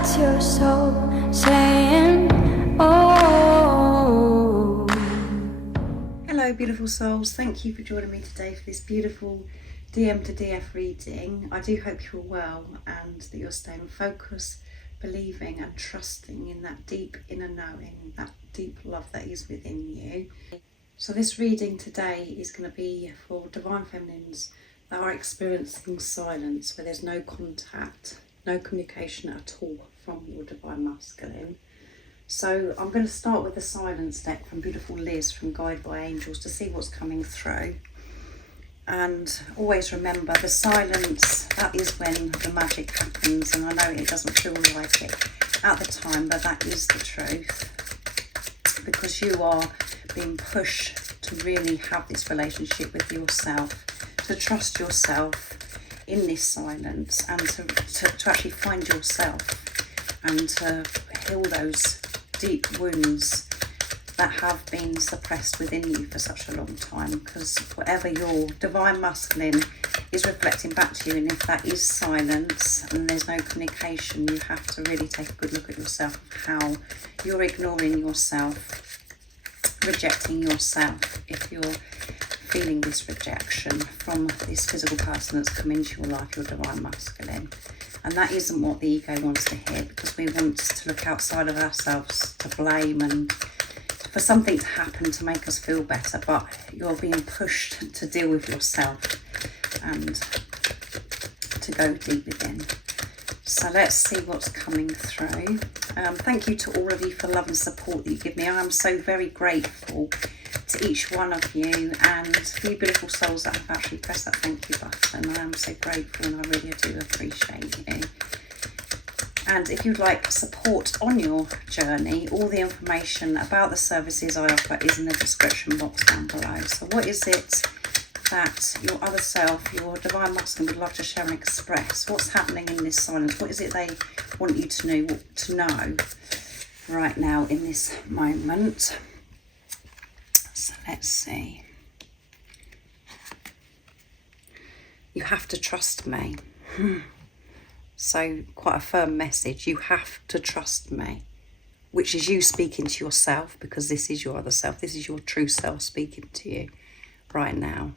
That's your soul saying, oh. Hello beautiful souls, thank you for joining me today for this beautiful DM to DF reading. I do hope you're well and that you're staying focused, believing and trusting in that deep inner knowing, that deep love that is within you. So this reading today is going to be for Divine Feminines that are experiencing silence, where there's no contact, no communication at all from your Divine Masculine. So I'm going to start with the silence deck from beautiful Liz from Guide by Angels to see what's coming through. And always remember, the silence, that is when the magic happens. And I know it doesn't feel like it at the time, but that is the truth. Because you are being pushed to really have this relationship with yourself, to trust yourself in this silence, and to actually find yourself and to heal those deep wounds that have been suppressed within you for such a long time. Because whatever your Divine Masculine is reflecting back to you, and if that is silence and there's no communication, you have to really take a good look at yourself, how you're ignoring yourself, rejecting yourself, if you're feeling this rejection from this physical person that's come into your life, your Divine Masculine. And that isn't what the ego wants to hear, because we want to look outside of ourselves to blame and for something to happen to make us feel better. But you're being pushed to deal with yourself and to go deep within. So let's see what's coming through. Thank you to all of you for love and support that you give me. I am so very grateful to each one of you, and for you beautiful souls that have actually pressed that thank you button. I am so grateful and I really do appreciate you. And if you'd like support on your journey, all the information about the services I offer is in the description box down below. So what is it that your other self, your Divine Masculine, would love to share and express? What's happening in this silence? What is it they want you to know right now in this moment? So let's see. You have to trust me. So quite a firm message. You have to trust me, which is you speaking to yourself, because this is your other self. This is your true self speaking to you right now.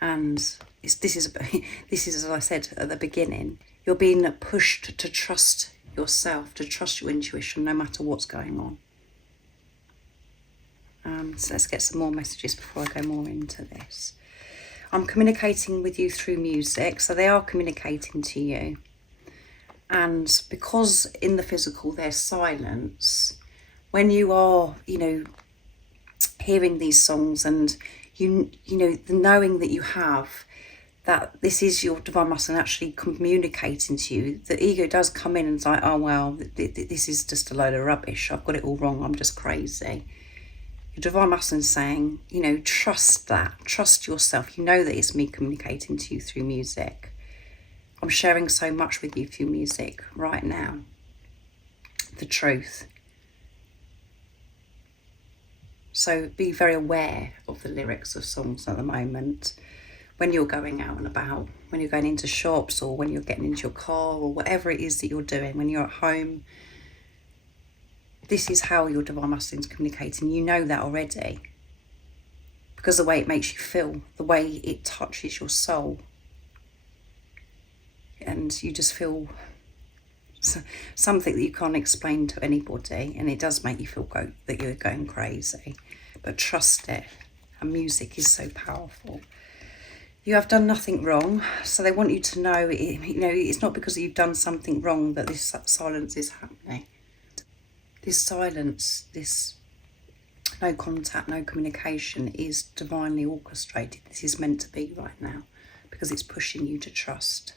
And this is as I said at the beginning, you're being pushed to trust yourself, to trust your intuition, no matter what's going on. So let's get some more messages before I go more into this. I'm communicating with you through music, so they are communicating to you. And because in the physical there's silence, when you are, hearing these songs, and you know, the knowing that you have that this is your Divine Masculine actually communicating to you, the ego does come in and it's like, oh well, this is just a load of rubbish, I've got it all wrong, I'm just crazy. Your Divine Masculine saying, trust that, trust yourself. You know that it's me communicating to you through music. I'm sharing so much with you through music right now. The truth. So be very aware of the lyrics of songs at the moment. When you're going out and about, when you're going into shops, or when you're getting into your car, or whatever it is that you're doing, when you're at home, this is how your Divine Masculine is communicating. You know that already, because the way it makes you feel, the way it touches your soul, and you just feel something that you can't explain to anybody, and it does make you feel that you're going crazy. But trust it, and music is so powerful. You have done nothing wrong, so they want you to know, it's not because you've done something wrong that this silence is happening. This silence, this no contact, no communication is divinely orchestrated. This is meant to be right now, because it's pushing you to trust.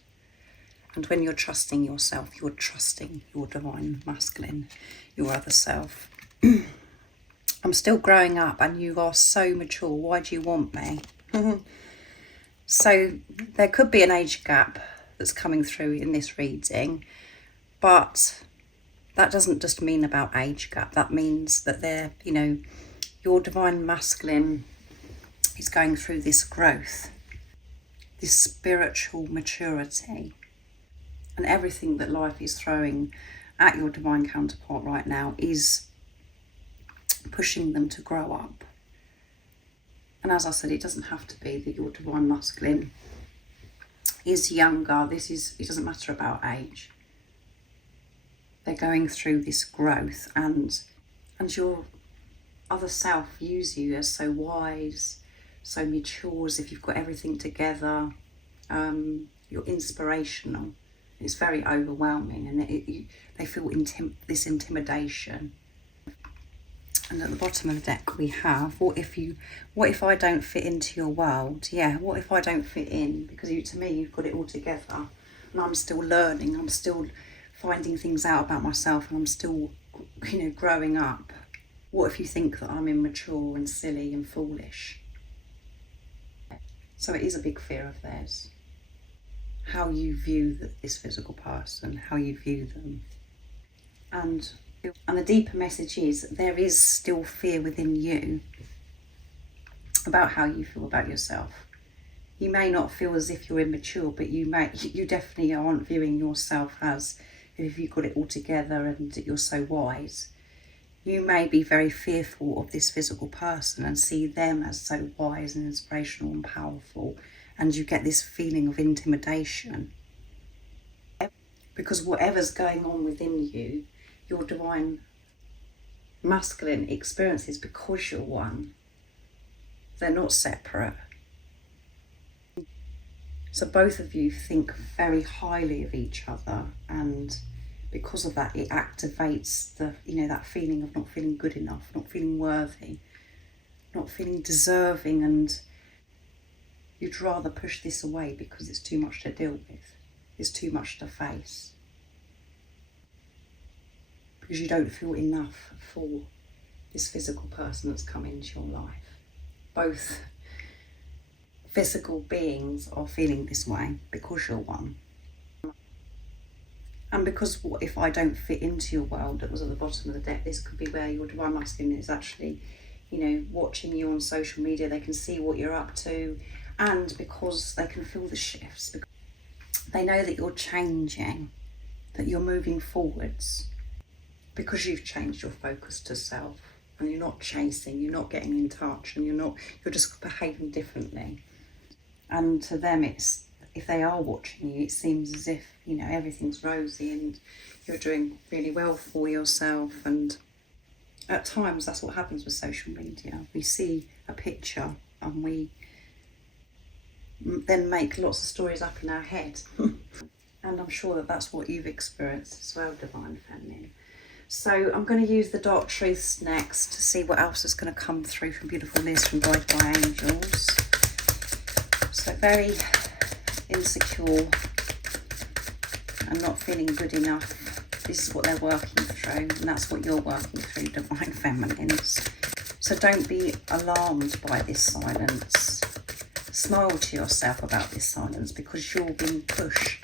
And when you're trusting yourself, you're trusting your Divine Masculine, your other self. I'm still growing up and you are so mature. Why do you want me? So there could be an age gap that's coming through in this reading, but that doesn't just mean about age gap. That means that your Divine Masculine is going through this growth, this spiritual maturity, and everything that life is throwing at your divine counterpart right now is pushing them to grow up. And as I said, it doesn't have to be that your divine masculine is younger. It doesn't matter about age. They're going through this growth, and your other self views you as so wise, so mature, as if you've got everything together. You're inspirational. It's very overwhelming, and they feel this intimidation. And at the bottom of the deck we have, what if I don't fit into your world? Yeah, what if I don't fit in? Because to me, you've got it all together, and I'm still learning. I'm still finding things out about myself, and I'm still, growing up. What if you think that I'm immature and silly and foolish? So it is a big fear of theirs. How you view this physical person, how you view them. And the deeper message is there is still fear within you about how you feel about yourself. You may not feel as if you're immature, but you definitely aren't viewing yourself as if you've got it all together and that you're so wise. You may be very fearful of this physical person and see them as so wise and inspirational and powerful, and you get this feeling of intimidation. Because whatever's going on within you, your divine masculine experiences, because you're one, they're not separate. So both of you think very highly of each other, and because of that, it activates that feeling of not feeling good enough, not feeling worthy, not feeling deserving, and you'd rather push this away because it's too much to deal with, it's too much to face, because you don't feel enough for this physical person that's come into your life. Both physical beings are feeling this way because you're one. And because what if I don't fit into your world, that was at the bottom of the deck, this could be where your divine masculine is actually, watching you on social media. They can see what you're up to, and because they can feel the shifts, because they know that you're changing, that you're moving forwards, because you've changed your focus to self, and you're not chasing, you're not getting in touch, and you're just behaving differently. And to them, if they are watching you, it seems as if, everything's rosy and you're doing really well for yourself. And at times that's what happens with social media. We see a picture and we then make lots of stories up in our head. And I'm sure that that's what you've experienced as well, Divine Feminine. So I'm going to use the Dark Truths next to see what else is going to come through from beautiful Liz from Guided by Angels. So very insecure and not feeling good enough. This is what they're working through, and that's what you're working through, Divine Feminines. So don't be alarmed by this silence. Smile to yourself about this silence, because you're being pushed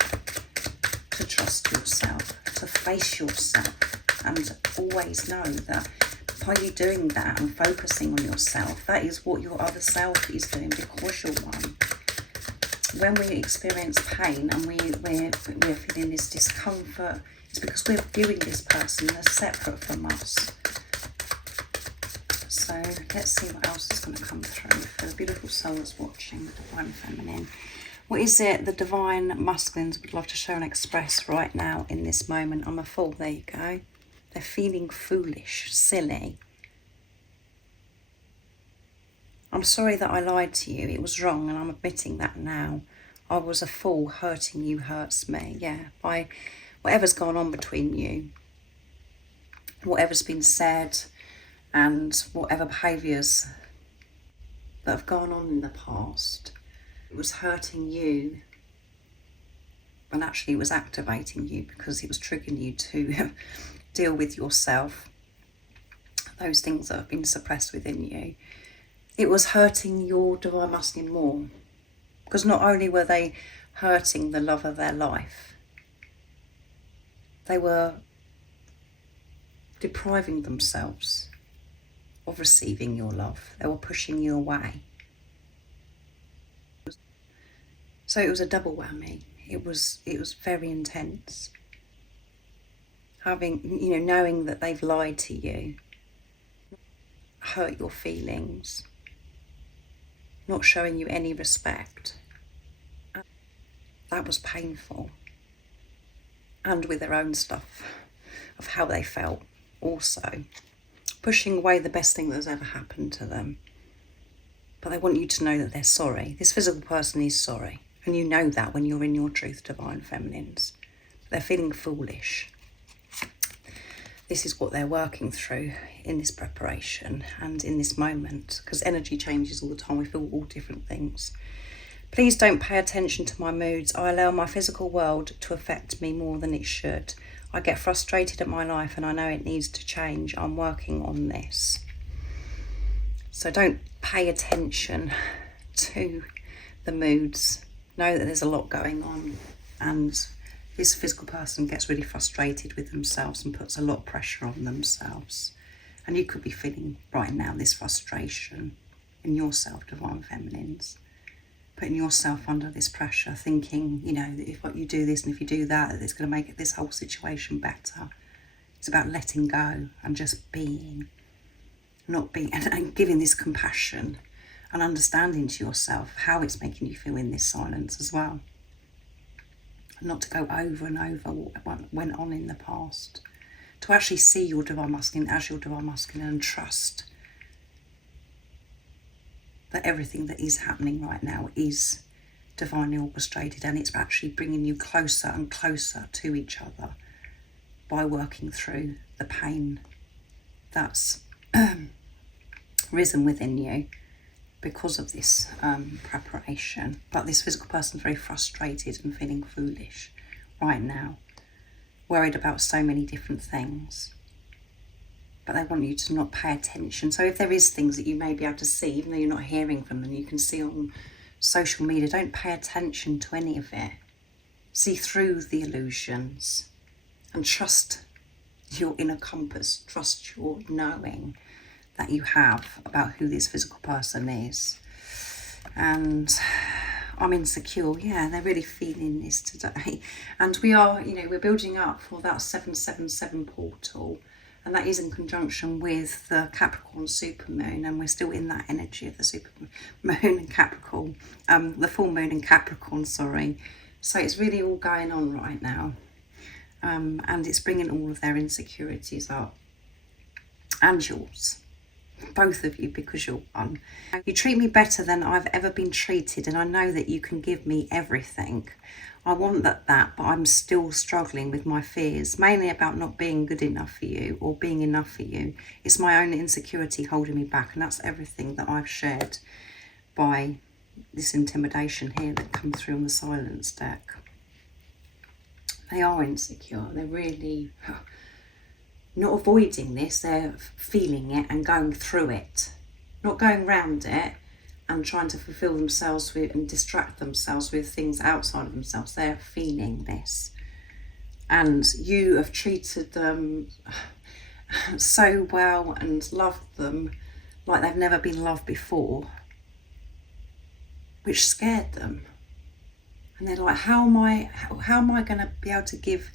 to trust yourself, to face yourself, and always know that by you doing that and focusing on yourself, that is what your other self is doing, because you're one. When we experience pain and we're feeling this discomfort, it's because we're viewing this person as separate from us. So let's see what else is going to come through for the beautiful souls watching the Divine Feminine. What is it the Divine Masculines would love to show and express right now in this moment? I'm a Fool, there you go. They're feeling foolish, silly. I'm sorry that I lied to you. It was wrong, and I'm admitting that now. I was a fool. Hurting you hurts me. Yeah, by whatever's gone on between you, whatever's been said, and whatever behaviours that have gone on in the past, it was hurting you, and actually it was activating you, because it was triggering you to deal with yourself, those things that have been suppressed within you. It was hurting your Divine Masculine more, because not only were they hurting the love of their life, they were depriving themselves of receiving your love. They were pushing you away. So it was a double whammy. It was very intense. having, you know, knowing that they've lied to you, hurt your feelings, not showing you any respect. That was painful. And with their own stuff of how they felt also. Pushing away the best thing that's ever happened to them. But they want you to know that they're sorry. This physical person is sorry. And you know that when you're in your truth, divine feminines. They're feeling foolish. This is what they're working through in this preparation and in this moment. Because energy changes all the time. We feel all different things. Please don't pay attention to my moods. I allow my physical world to affect me more than it should. I get frustrated at my life and I know it needs to change. I'm working on this. So don't pay attention to the moods. Know that there's a lot going on, and this physical person gets really frustrated with themselves and puts a lot of pressure on themselves. And you could be feeling right now this frustration in yourself, divine feminines. Putting yourself under this pressure, thinking, you know, that if you do this and if you do that, it's going to make this whole situation better. It's about letting go and just being, not being, and giving this compassion and understanding to yourself how it's making you feel in this silence as well. Not to go over and over what went on in the past. To actually see your divine masculine as your divine masculine and trust that everything that is happening right now is divinely orchestrated, and it's actually bringing you closer and closer to each other by working through the pain that's risen within you because of this preparation. But this physical person is very frustrated and feeling foolish right now, worried about so many different things. But they want you to not pay attention. So if there is things that you may be able to see, even though you're not hearing from them, you can see on social media, don't pay attention to any of it. See through the illusions and trust your inner compass, trust your knowing that you have about who this physical person is. And I'm insecure. Yeah, they're really feeling this today. And we are, you know, we're building up for that 777 portal. And that is in conjunction with the Capricorn supermoon, and we're still in that energy of the supermoon and Capricorn, the full moon in Capricorn, sorry. So it's really all going on right now, and it's bringing all of their insecurities up, and yours, both of you, because you're one. You treat me better than I've ever been treated, and I know that you can give me everything. I want that, but I'm still struggling with my fears, mainly about not being good enough for you or being enough for you. It's my own insecurity holding me back, and that's everything that I've shared by this intimidation here that comes through on the silence deck. They are insecure. They're really not avoiding this. They're feeling it and going through it, not going round it and trying to fulfill themselves with and distract themselves with things outside of themselves. They're feeling this. And you have treated them so well and loved them like they've never been loved before, which scared them. And they're like, how am I going to be able to give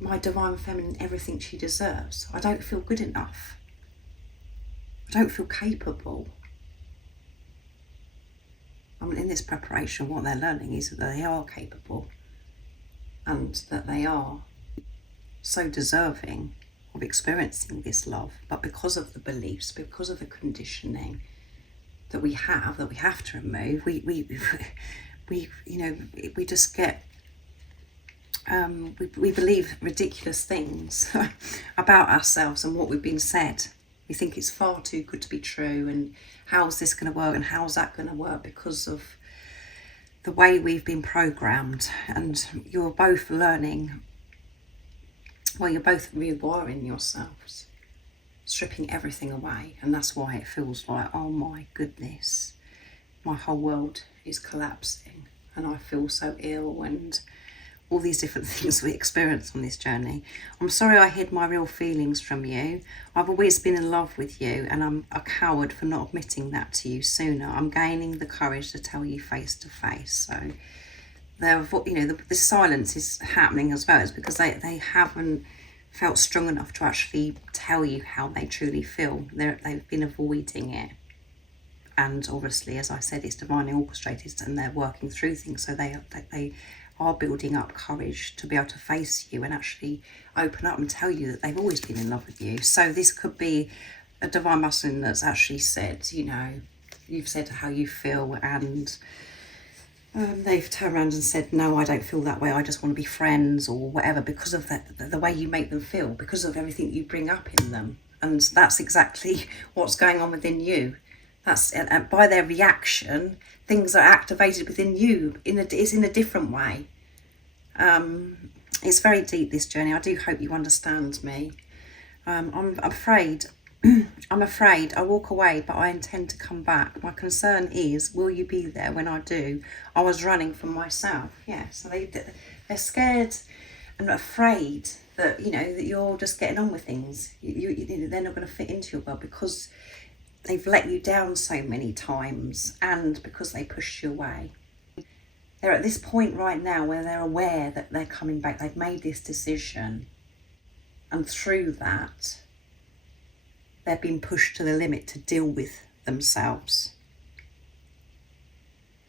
my divine feminine everything she deserves? I don't feel good enough. I don't feel capable. I mean, in this preparation, what they're learning is that they are capable and that they are so deserving of experiencing this love. But because of the beliefs, because of the conditioning that we have to remove, we you know, we just get we believe ridiculous things about ourselves and what we've been said. We think it's far too good to be true, and how's this going to work and how's that going to work, because of the way we've been programmed. And you're both learning, well, you're both rewiring yourselves, stripping everything away. And that's why it feels like, oh my goodness, my whole world is collapsing and I feel so ill, and all these different things we experience on this journey. I'm sorry I hid my real feelings from you. I've always been in love with you, and I'm a coward for not admitting that to you sooner. I'm gaining the courage to tell you face to face. So the silence is happening as well. It's because they haven't felt strong enough to actually tell you how they truly feel. They've been avoiding it. And obviously, as I said, it's divinely orchestrated and they're working through things. So they are building up courage to be able to face you and actually open up and tell you that they've always been in love with you. So this could be a divine masculine that's actually said, you've said how you feel, and they've turned around and said, no, I don't feel that way, I just want to be friends or whatever, because of the way you make them feel, because of everything you bring up in them. And that's exactly what's going on within you. That's by their reaction, things are activated within you it's in a different way. It's very deep, this journey. I do hope you understand me. I'm afraid I walk away, but I intend to come back. My concern is, will you be there when I do? I was running from myself. Yeah, so they're scared and afraid that, that you're just getting on with things. They're not going to fit into your world because they've let you down so many times and because they pushed you away. They're at this point right now where they're aware that they're coming back. They've made this decision. And through that, they're being pushed to the limit to deal with themselves,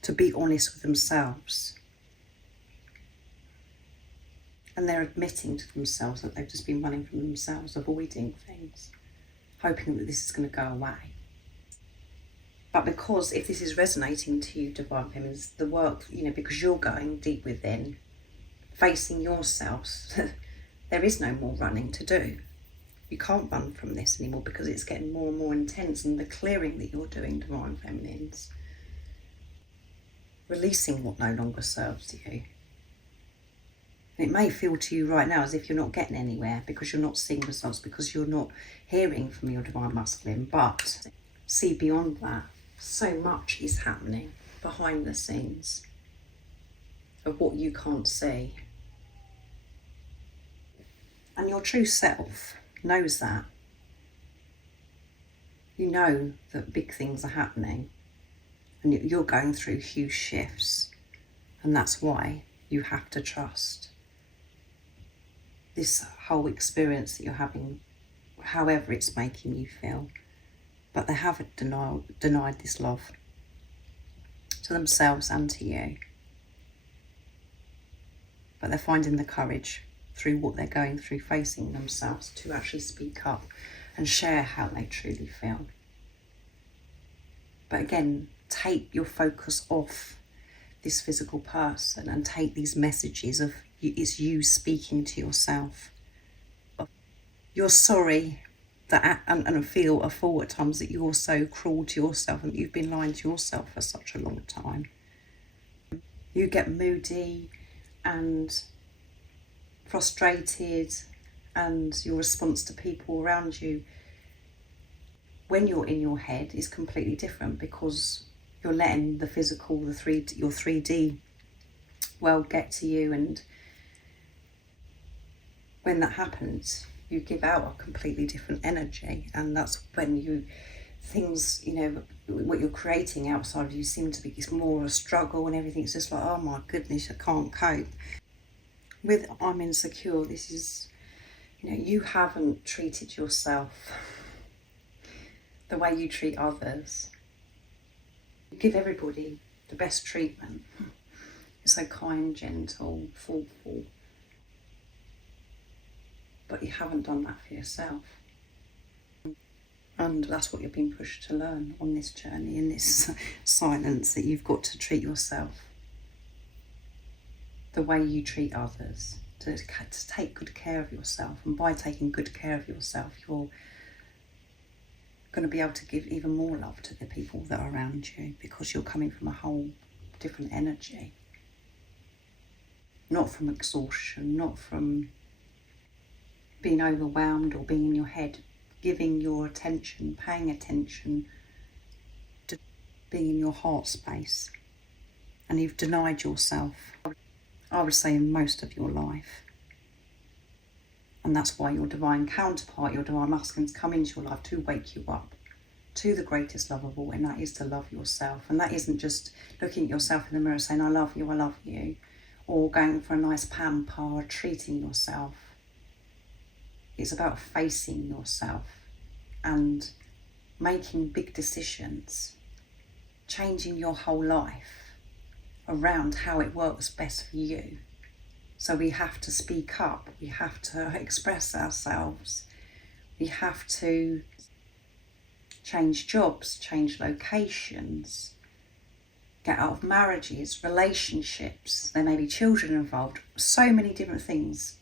to be honest with themselves. And they're admitting to themselves that they've just been running from themselves, avoiding things, hoping that this is going to go away. But because if this is resonating to you, Divine Feminines, the work, because you're going deep within, facing yourselves, there is no more running to do. You can't run from this anymore because it's getting more and more intense, and the clearing that you're doing, Divine Feminines, releasing what no longer serves you. And it may feel to you right now as if you're not getting anywhere because you're not seeing results, because you're not hearing from your Divine Masculine, but see beyond that. So much is happening behind the scenes of what you can't see. And your true self knows that. You know that big things are happening and you're going through huge shifts, and that's why you have to trust this whole experience that you're having, however it's making you feel. But they haven't denied this love to themselves and to you. But they're finding the courage through what they're going through, facing themselves, to actually speak up and share how they truly feel. But again, take your focus off this physical person and take these messages of it's you speaking to yourself. You're sorry and feel a fault at times that you're so cruel to yourself and that you've been lying to yourself for such a long time. You get moody and frustrated, and your response to people around you when you're in your head is completely different, because you're letting the physical, your 3D world get to you, and when that happens, you give out a completely different energy, and that's when things, what you're creating outside of you seem to be, it's more a struggle, and everything's just like, oh my goodness, I can't cope. With I'm insecure, this is, you haven't treated yourself the way you treat others. You give everybody the best treatment. You're so kind, gentle, thoughtful. But you haven't done that for yourself. And that's what you're being pushed to learn on this journey, in this silence, that you've got to treat yourself the way you treat others, to take good care of yourself. And by taking good care of yourself, you're going to be able to give even more love to the people that are around you, because you're coming from a whole different energy. Not from exhaustion, not from being overwhelmed or being in your head, giving your attention, paying attention to being in your heart space. And you've denied yourself, I would say, in most of your life. And that's why your divine counterpart, your divine masculines, come into your life to wake you up to the greatest love of all, and that is to love yourself. And that isn't just looking at yourself in the mirror saying, I love you, or going for a nice pamper or treating yourself. It's about facing yourself and making big decisions, changing your whole life around how it works best for you. So we have to speak up, we have to express ourselves, we have to change jobs, change locations, get out of marriages, relationships, there may be children involved, so many different things.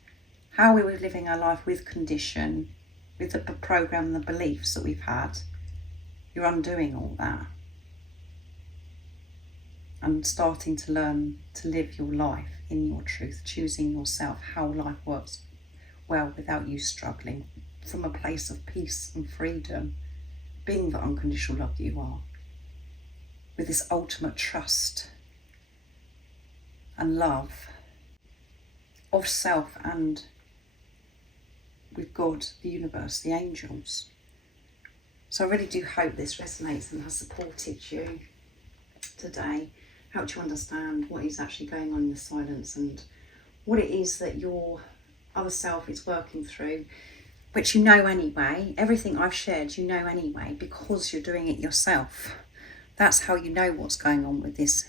How we were living our life with condition, with the program and the beliefs that we've had, you're undoing all that and starting to learn to live your life in your truth, choosing yourself how life works well without you struggling, from a place of peace and freedom, being the unconditional love you are, with this ultimate trust and love of self and with God, the universe, the angels. So I really do hope this resonates and has supported you today, helped you understand what is actually going on in the silence and what it is that your other self is working through, which you know anyway. Everything I've shared you know anyway, because you're doing it yourself. That's how you know what's going on with this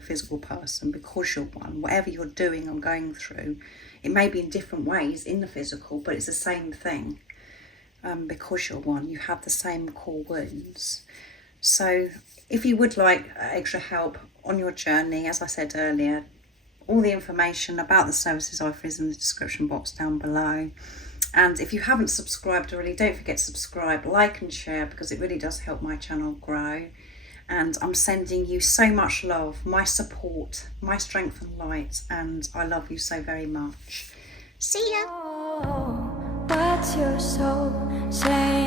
physical person, because you're one. Whatever you're doing or going through, it may be in different ways in the physical, but it's the same thing. Because you're one, you have the same core wounds. So if you would like extra help on your journey, as I said earlier, all the information about the services I offer is in the description box down below. And if you haven't subscribed already, don't forget to subscribe, like and share, because it really does help my channel grow. And I'm sending you so much love, my support, my strength and light, and I love you so very much. See ya! What's your soul saying?